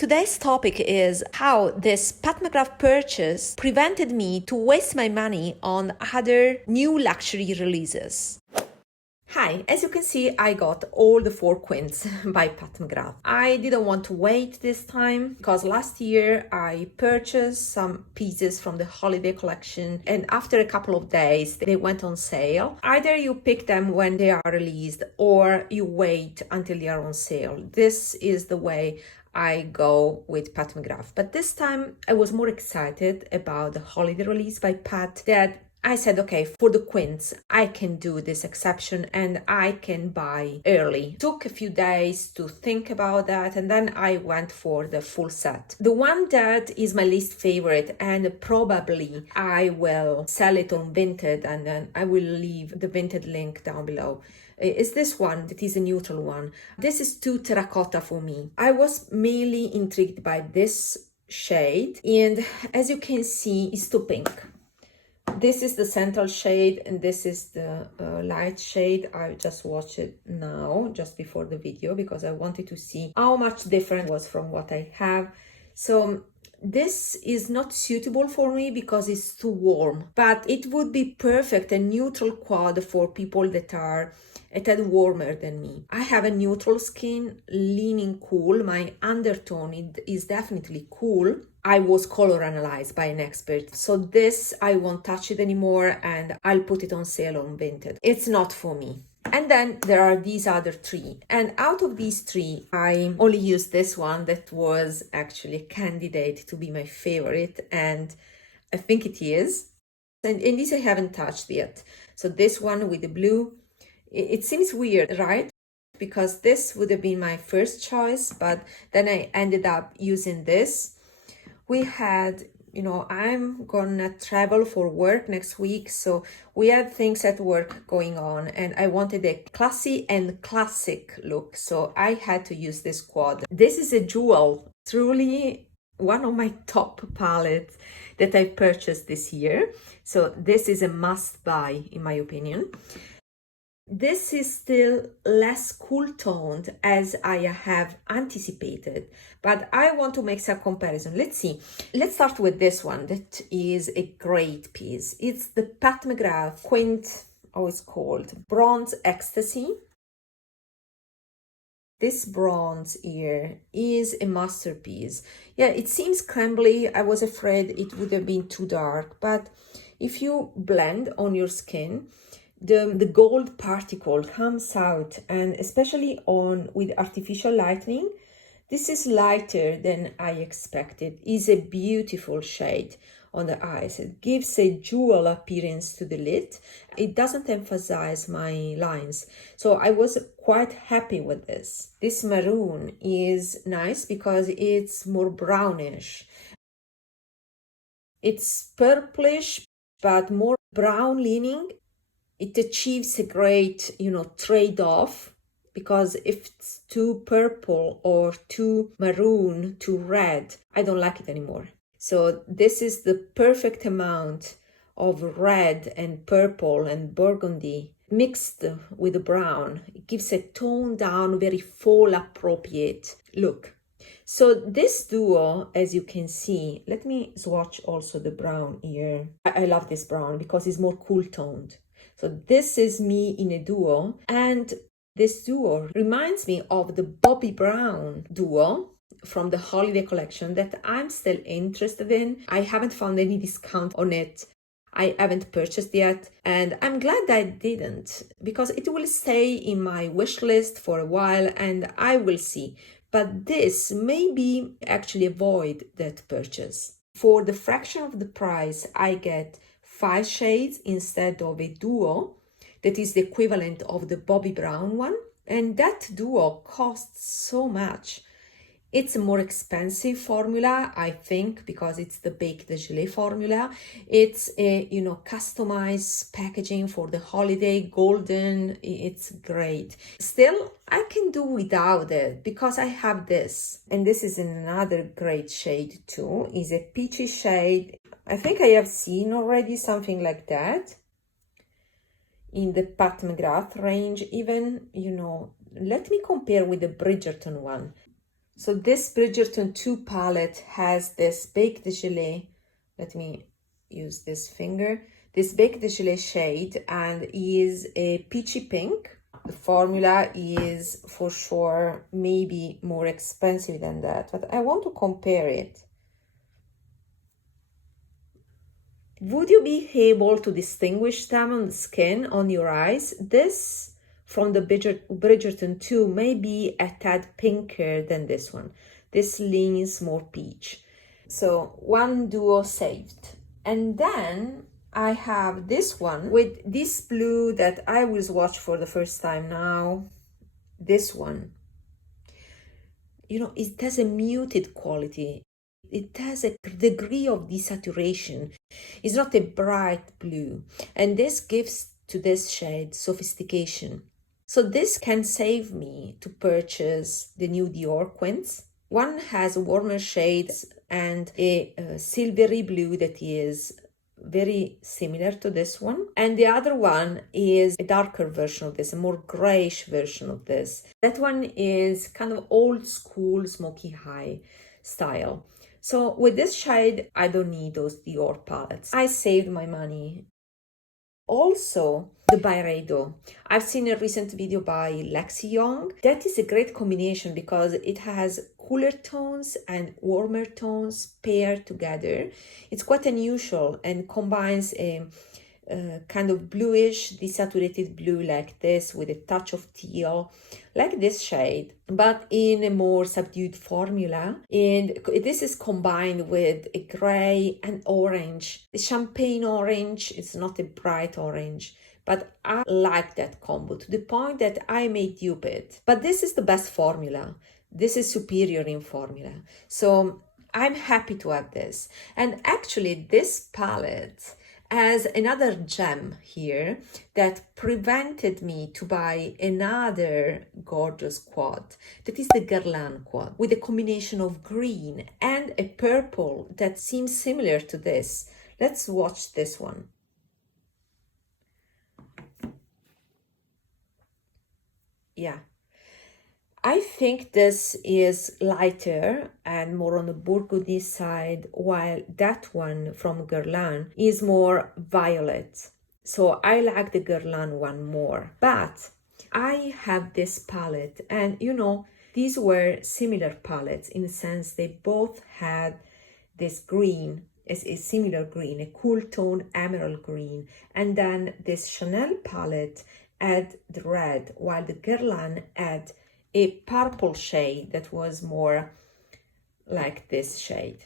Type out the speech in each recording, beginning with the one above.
Today's topic is how this Pat McGrath purchase prevented me to waste my money on other new luxury releases. Hi, as you can see, I got all the 4 quints by Pat McGrath. I didn't want to wait this time because last year I purchased some pieces from the holiday collection and after a couple of days they went on sale. Either you pick them when they are released or you wait until they are on sale. This is the way I go with Pat McGrath. But this time I was more excited about the holiday release by Pat that I said, okay, for the quints, I can do this exception and I can buy early. Took a few days to think about that and then I went for the full set. The one that is my least favorite and probably I will sell it on Vinted and then I will leave the Vinted link down below. Is this one that is a neutral one. This is too terracotta for me. I was mainly intrigued by this shade and as you can see, it's too pink. This is the central shade and this is the light shade. I just watched it now, just before the video, because I wanted to see how much different it was from what I have. So this is not suitable for me because it's too warm, but it would be perfect, a neutral quad for people that are a tad warmer than me. I have a neutral skin, leaning cool. My undertone is definitely cool. I was color analyzed by an expert. So this, I won't touch it anymore and I'll put it on sale on Vinted. It's not for me. And then there are these other 3. And out of these 3, I only used this one that was actually a candidate to be my favorite. And I think it is. And this I haven't touched yet. So this one with the blue, it seems weird, right? Because this would have been my first choice, but then I ended up using this. We had, I'm gonna travel for work next week, so we had things at work going on and I wanted a classy and classic look, so I had to use this quad. This is a jewel, truly one of my top palettes that I purchased this year. So this is a must buy in my opinion. This is still less cool toned as I have anticipated, but I want to make some comparison. Let's see. Let's start with this one that is a great piece. It's the Pat McGrath Quint, it's called Bronze Ecstasy. This bronze here is a masterpiece. Yeah, it seems crumbly. I was afraid it would have been too dark, but if you blend on your skin, the gold particle comes out, and especially with artificial lighting, this is lighter than I expected. It's a beautiful shade on the eyes. It gives a jewel appearance to the lid. It doesn't emphasize my lines. So I was quite happy with this. This maroon is nice because it's more brownish. It's purplish, but more brown leaning. It achieves a great, trade-off, because if it's too purple or too maroon, too red, I don't like it anymore. So this is the perfect amount of red and purple and burgundy mixed with the brown. It gives a toned down, very fall appropriate look. So this duo, as you can see, let me swatch also the brown here. I love this brown because it's more cool toned. So this is me in a duo, and this duo reminds me of the Bobbi Brown duo from the holiday collection that I'm still interested in. I haven't found any discount on it. I haven't purchased yet, and I'm glad I didn't because it will stay in my wish list for a while and I will see. But this maybe actually avoid that purchase. For the fraction of the price, I get 5 shades instead of a duo that is the equivalent of the Bobbi Brown one, and that duo costs so much. It's a more expensive formula, I think, because it's the Bake de Gelée formula. It's a customized packaging for the holiday, golden. It's great. Still, I can do without it because I have this, and this is another great shade too. Is a peachy shade. I think I have seen already something like that in the Pat McGrath range. Even, let me compare with the Bridgerton one. So this Bridgerton 2 palette has this Baked Gelée. Let me use this finger. This Baked Gelée shade and is a peachy pink. The formula is for sure maybe more expensive than that, but I want to compare it. Would you be able to distinguish them on the skin, on your eyes? This from the Bridgerton 2 may be a tad pinker than this one. This leans more peach. So one duo saved. And then I have this one with this blue that I will swatch for the first time now. This one. You know, it has a muted quality. It has a degree of desaturation. It's not a bright blue. And this gives to this shade sophistication. So this can save me to purchase the new Dior Quints. One has warmer shades and a silvery blue that is very similar to this one, and the other one is a darker version of this, a more grayish version of this. That one is kind of old school smoky high style. So with this shade, I don't need those Dior palettes. I saved my money. Also, the Byredo. I've seen a recent video by LUXE. That is a great combination because it has cooler tones and warmer tones paired together. It's quite unusual and combines a kind of bluish, desaturated blue like this with a touch of teal, like this shade, but in a more subdued formula. And this is combined with a gray and orange, a champagne orange. It's not a bright orange, but I like that combo to the point that I may dupe it. But this is the best formula. This is superior in formula. So I'm happy to have this. And actually this palette has another gem here that prevented me to buy another gorgeous quad. That is the Guerlain quad with a combination of green and a purple that seems similar to this. Let's watch this one. Yeah. I think this is lighter and more on the burgundy side, while that one from Guerlain is more violet. So I like the Guerlain one more. But I have this palette, and you know, these were similar palettes in the sense they both had this green, a similar green, a cool tone emerald green, and then this Chanel palette had the red, while the Guerlain had a purple shade that was more like this shade.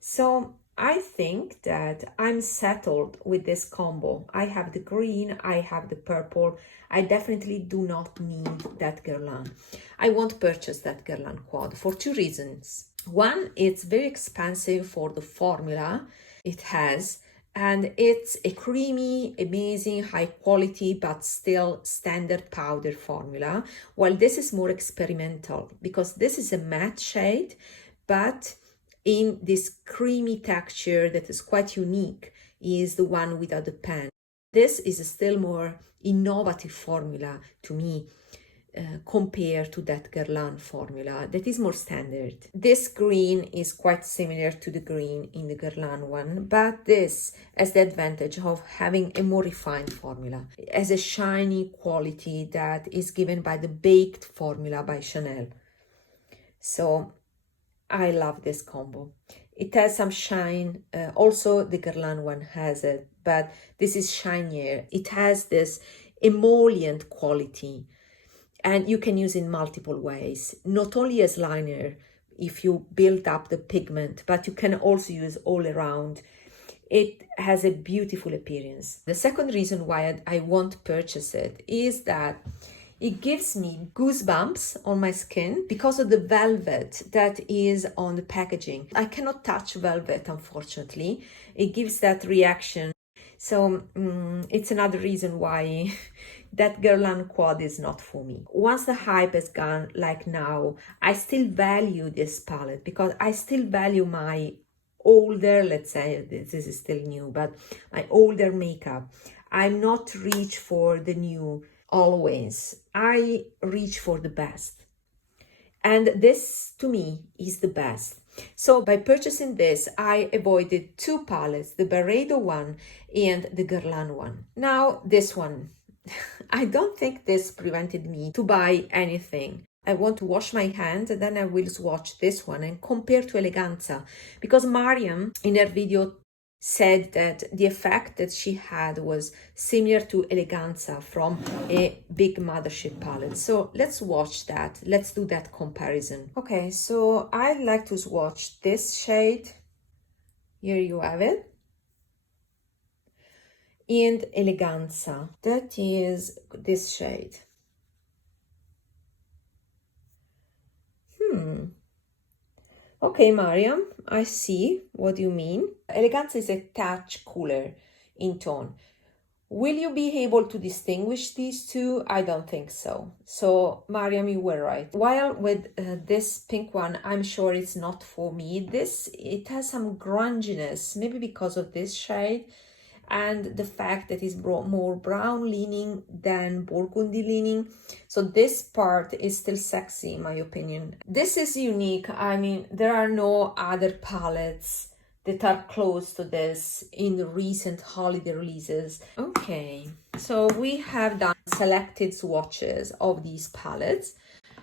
So I think that I'm settled with this combo. I have the green, I have the purple. I definitely do not need that Guerlain. I won't purchase that Guerlain quad for two reasons. One, it's very expensive for the formula it has, and it's a creamy, amazing, high quality, but still standard powder formula, while this is more experimental because this is a matte shade, but in this creamy texture that is quite unique is the one without the pen. This is still more innovative formula to me compared to that Guerlain formula that is more standard. This green is quite similar to the green in the Guerlain one, but this has the advantage of having a more refined formula. It has a shiny quality that is given by the baked formula by Chanel. So I love this combo. It has some shine. Also the Guerlain one has it, but this is shinier. It has this emollient quality, and you can use in multiple ways, not only as liner if you build up the pigment, but you can also use all around. It has a beautiful appearance. The second reason why I won't purchase it is that it gives me goosebumps on my skin because of the velvet that is on the packaging. I cannot touch velvet, unfortunately. It gives that reaction. So it's another reason why that Guerlain quad is not for me. Once the hype is gone, like now, I still value this palette because I still value my older, let's say, this is still new, but my older makeup. I'm not reach for the new always. I reach for the best. And this, to me, is the best. So by purchasing this, I avoided two palettes, the Byredo one and the Guerlain one. Now, this one. I don't think this prevented me to buy anything. I want to wash my hands and then I will swatch this one and compare to Eleganza. Because Mariam, in her video, said that the effect that she had was similar to Eleganza from a big mothership palette. So let's watch that. Let's do that comparison. Okay, so I'd like to swatch this shade. Here you have it. And Eleganza. That is this shade. Okay, Mariam, I see what you mean. Eleganza is a touch cooler in tone. Will you be able to distinguish these two? I don't think so. So, Mariam, you were right. While with this pink one, I'm sure it's not for me. It has some grunginess, maybe because of this shade and the fact that it's more brown leaning than burgundy leaning. So this part is still sexy in my opinion. This is unique. I mean, there are no other palettes that are close to this in the recent holiday releases. Okay, so we have done selected swatches of these palettes.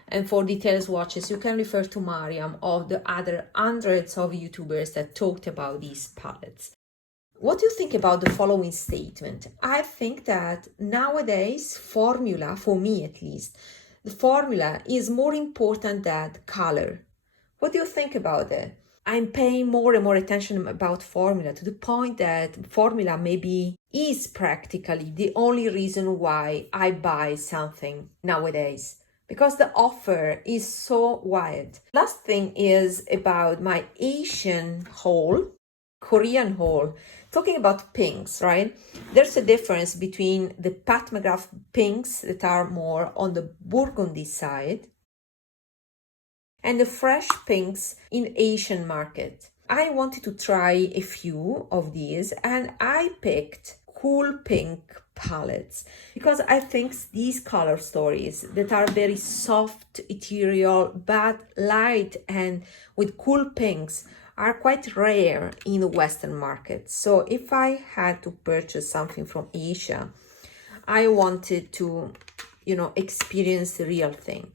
And for detailed swatches, you can refer to Mariam or the other hundreds of YouTubers that talked about these palettes. What do you think about the following statement? I think that nowadays formula, for me at least, the formula is more important than color. What do you think about it? I'm paying more and more attention about formula to the point that formula maybe is practically the only reason why I buy something nowadays. Because the offer is so wide. Last thing is about my Asian haul, Korean haul. Talking about pinks, right? There's a difference between the Pat McGrath pinks that are more on the burgundy side and the fresh pinks in Asian market. I wanted to try a few of these and I picked cool pink palettes because I think these color stories that are very soft, ethereal, but light and with cool pinks are quite rare in the Western market. So if I had to purchase something from Asia, I wanted to, experience the real thing.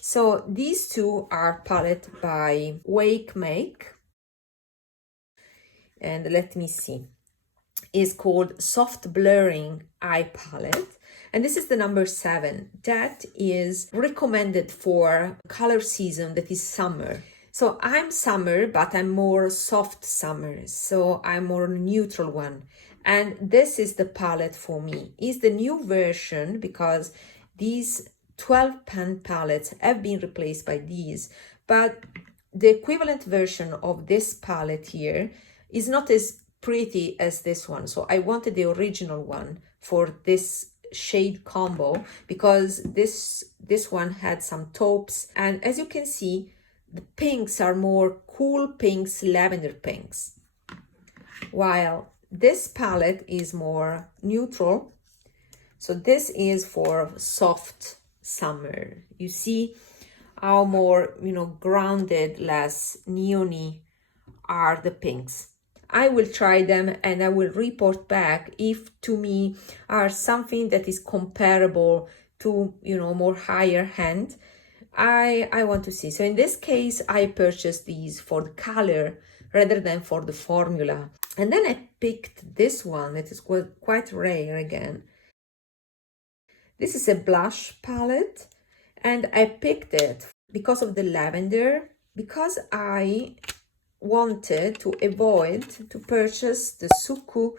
So these two are palette by Wakemake. And let me see. It's called Soft Blurring Eye Palette. And this is the number 7. That is recommended for color season that is summer. So I'm summer, but I'm more soft summer. So I'm more neutral one. And this is the palette for me. It's the new version because these 12 pan palettes have been replaced by these. But the equivalent version of this palette here is not as pretty as this one. So I wanted the original one for this shade combo because this one had some taupes. And as you can see, the pinks are more cool pinks, lavender pinks, while this palette is more neutral. So this is for soft summer. You see how more, grounded, less neony are the pinks. I will try them and I will report back if to me are something that is comparable to, more higher end. I want to see. So in this case, I purchased these for the color rather than for the formula. And then I picked this one that is quite rare again. This is a blush palette and I picked it because of the lavender, because I wanted to avoid to purchase the Suqqu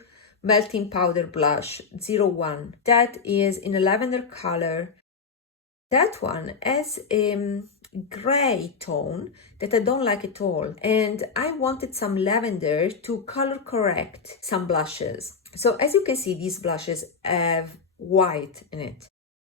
Melting Powder Blush 01. That is in a lavender color. That one has a gray tone that I don't like at all. And I wanted some lavender to color correct some blushes. So as you can see, these blushes have white in it.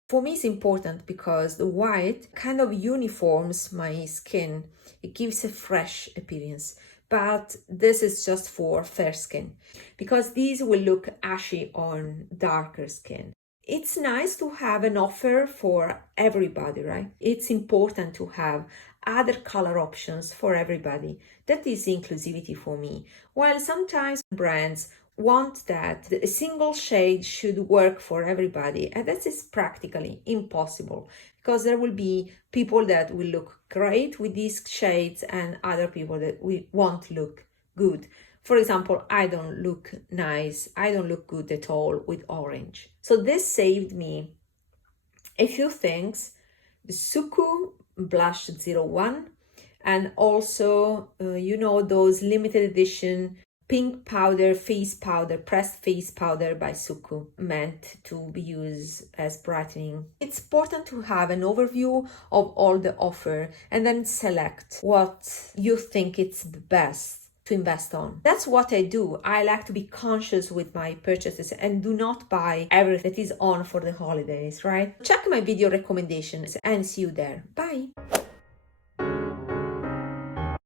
For me, it's important because the white kind of uniforms my skin. It gives a fresh appearance. But this is just for fair skin because these will look ashy on darker skin. It's nice to have an offer for everybody, right? It's important to have other color options for everybody. That is inclusivity for me. While sometimes brands want that a single shade should work for everybody, and that is practically impossible, because there will be people that will look great with these shades and other people that won't look good. For example, I don't look nice, I don't look good at all with orange. So this saved me a few things: the Suqqu Blush 01, and also, those limited edition pink powder, face powder, pressed face powder by Suqqu, meant to be used as brightening. It's important to have an overview of all the offer and then select what you think it's the best to invest on. That's what I do. I like to be conscious with my purchases and do not buy everything that is on for the holidays, right? Check my video recommendations and see you there. Bye!